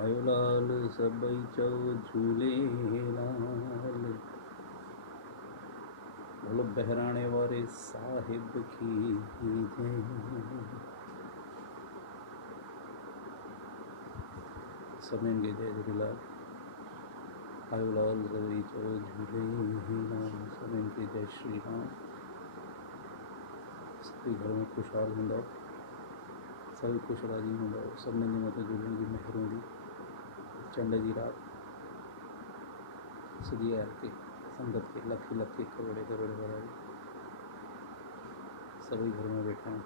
आयो लाल सबई चो झूले लाल। बोलो बहराने वाले साहिब की जय। सभिनि खे जय झूलेलाल। आयो लाल सबई चो झूले लाल। सभिनि खे जय श्री राम। सभी घर में खुशहाल हूंदव, सभी खुश राजी हूंदव, सभिनी जे मथां झूलण जी महिर हूंदी। चंड जी राति सॼी आर के संगत के लख लख करोड़े करोड़े वाधायूं। सभी घर में वेठा आहिनि।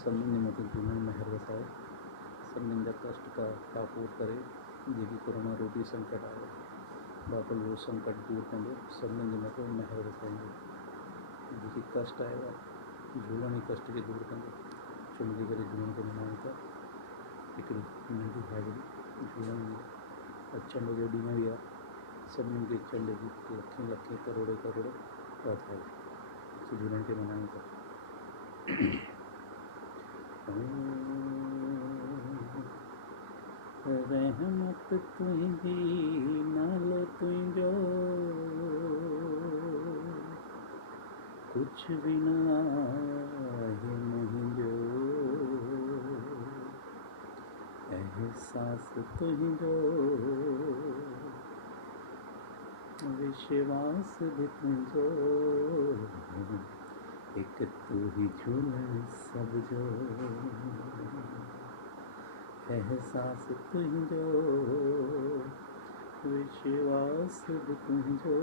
सभिनी जे मथां झूलण महिर वसाए, सभिनी जा कष्ट का कापूर करे। जेकी कोरोना रूपी संकट आयो, बाबल वो संकट दूर कंदो, सभिनी जे मथां महिर वसाईंदो। जेकी कष्ट आयो आहे, झूलण ई कष्ट खे दूर कंदो। चुमकी करे झूलण खे मनायूं था। हिकिड़ी नंढी हाज़िरी झूलण जी आहे। चंड जो ॾींहुं बि आहे। सभिनीनि खे चंड जी लखें लखें करोड़े करोड़े वाधायूं। झूलण खे मनायूं था। रहमत तुंहिंजी नालो तुंहिंजो कुछ भी न आहे मुंहिंजो। एहसास तुंहिंजो विश्वास भी तुंहिंजो। एक तू ही झूलण सब जो। एहसास तुंहिंजो विश्वास भी तुंहिंजो।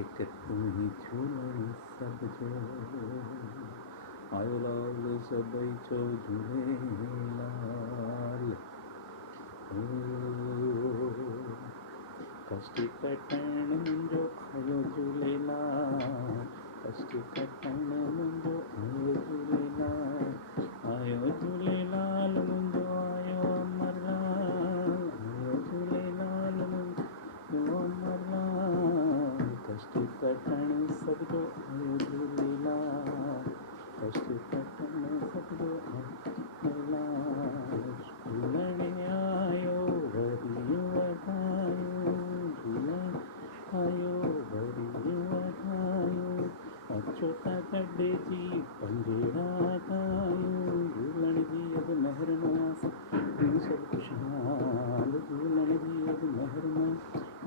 एक तू ही झूलण सब जो। आयो लाल सबई चो झूलेलाल। कष्ट कटण मुंहिंजो आयो झूलेलाल। कष्ट कटण मुंहिंजो आयो झूलेलाल। आयो झूलेलाल मुंहिंजो आयो अमरलाल। आयो झूलेलाल मुंहिंजो अमरलाल। कष्ट कटण सब जो आयो झूलेलाल। कष्ट कटण सब जो आयो झूलेलाल। झूलण आयो वरी वधायूं। झूलण आयो वरी वधायूं। अचो त गॾिजी पंजड़ा ॻायूं। झूलण जी अॼु महिर में आहियूं सभु ख़ुशहाल। झूलण जी अॼु महिर में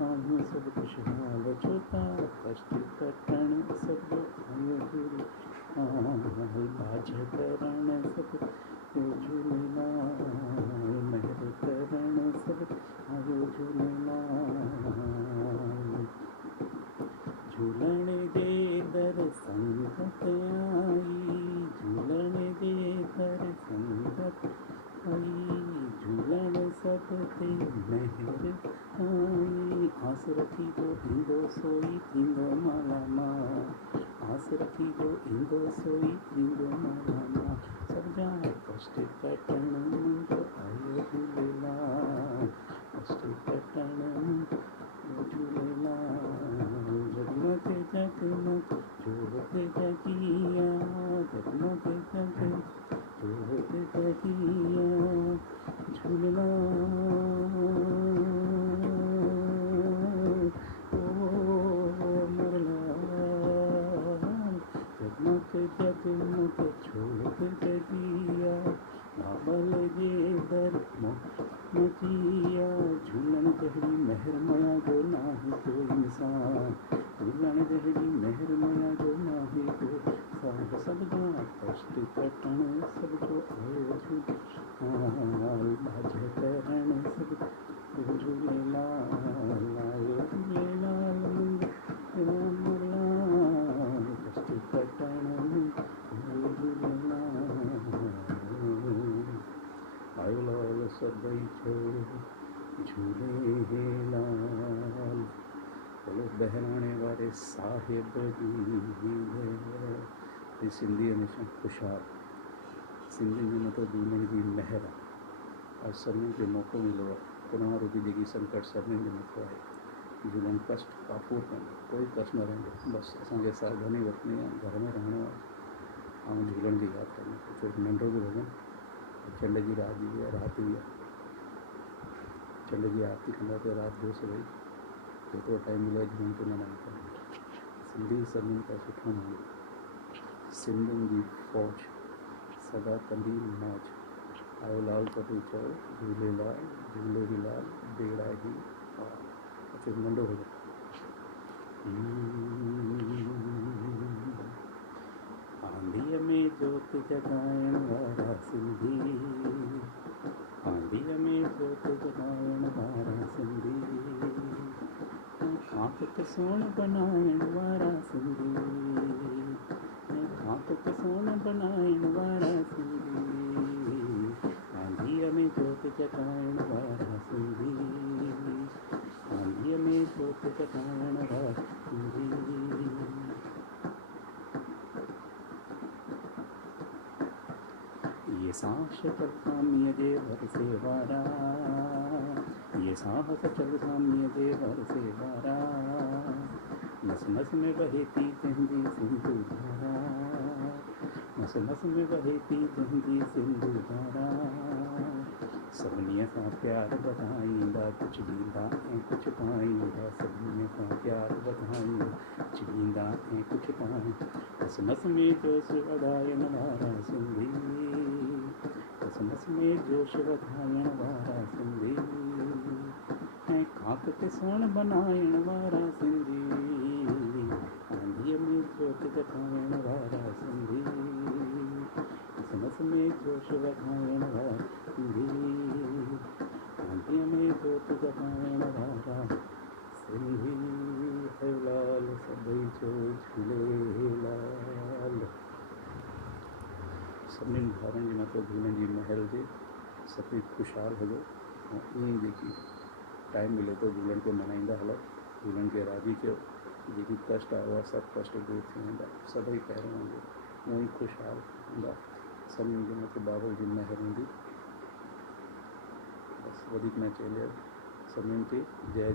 आहियूं सभु ख़ुशहाल। छो त कष्ट कटण सब जो आयो झूलेलाल। बाझ करण सब आयो झूलेलाल। महिर करण सब आयो झूलेलाल। झूलण जे दर संगत आई। झूलण जे दर संगत आई। झूलण सब ते महिर आई। आस रखी जो ईंदो सोई थींदो मालामाल। आस रखी जो ईंदो सोई थींदो मालामाल। सब जा कष्ट कटण मुंहिंजो आयो झूलेलाल। कष्ट कटण मुंहिंजो झूलेलाल। जगमग जगमग जोत जगिया। जगमग जगमग जोत जगिया। झूलेलाल ओ अमरलाल। जगमग जगमग जोत जगिया। बाबल जे दर मचिया। झूलण जहिड़ी महिर मया जो नाहे कोई इंसान। झूलण जहिड़ी महिर मया जो नाहे कोई इंसान। सब जा कष्ट कटण सब जो आयो झूलेलाल। बाझ करण सब आयो झूलेलाल। आयो झूलेलाल मुंहिंजो अमरलाल। कष्ट कटण आयो झूलेलाल। आयो लाल सबई चो झूलेलाल। बोलो बहराणे वारे साहिब जी जय। सिंधी हमेशह ख़ुशहाल। सिंधियुनि जे मथां झूलण जी महिर आहे। और सभिनीनि खे मौक़ो मिलियो आहे। कोरोना रूपी जेकी संकट सभिनीनि जे मथां आहे। झूलण कष्ट काफ़ूर कंदो, कोई कष्ट न रहंदो। बसि असांखे सावधानी वठिणी आहे, घर में रहणो आहे। ऐं झूलण जी यादि कंदा छो नंढो बि भॼन चंड जी रात जी आहे राति हुई आहे चंड जी आरती कंदा त राति जो सभई जेतिरो टाइम मिले झूलण जो न कंदा सिंधी सभिनीनि खां सुठो माण्हू सिंधियुनि जी फ़ौज सदा कंदी मौज आयो लाल कटू चओ झूलेलाल झूलेलाल बेड़ा ही पार अचो नंढो हुजे आंधीअ में जोत जगाइण वारा सिंधी आंधीअ में जोत जगाइण वारा सिंधी आंख ते सोन बनाइण वारा सिंधी आंख ते सोन बनाइण वारा सिंधी आंधीअ में जोत जगाइण वारा सिंधी आंधीअ में जोत जगाइण वारा सिंधी ये सांस चल सामीअ जे भरसे वारा ये सांस चल सामीअ जे भरसे वारा नस नस में बहे थी तंहिंजी सिंधु धारा नस नस में बहे थी तंहिंजी सिंधु धारा सभिनीअ सां प्यार वधाईंदा कुझु ॾींदा ऐं कुझु पाईंदा सभिनीअ सां प्यार वधाईंदा कुझु ॾींदा ऐं कुझु पाईंदा नस नस में जोश वधाइण वारा सिंधी नस नस में जोश वधाइण वारा सिंधी ऐं खाक ते सोन बनाइण वारा सिंधी आंधीअ में जोत जगाइण वारा सिंधी नस नस में जोश वधाइण वारा सिंधी आंधीअ में जोत जगाइण वारा सिंधी हलाल सभई जो झूलेलाल सभिनीनि ॿारनि जी मथां झूलण जी महर हुजे सभई ख़ुशहाल हुजो ऐं ईअं ई जेकी टाइम मिले थो झूलण खे मल्हाईंदा हलो झूलण खे राज़ी कयो जेकी कष्ट आहे उहा सभु कष्ट दूरि थी वेंदा सभई पहिरियों वांगुरु हूअं ई ख़ुशहाल हूंदा सभिनीनि जे मथे बाबा जी महर हूंदी बसि वधीक न चइजे सभिनीनि खे जय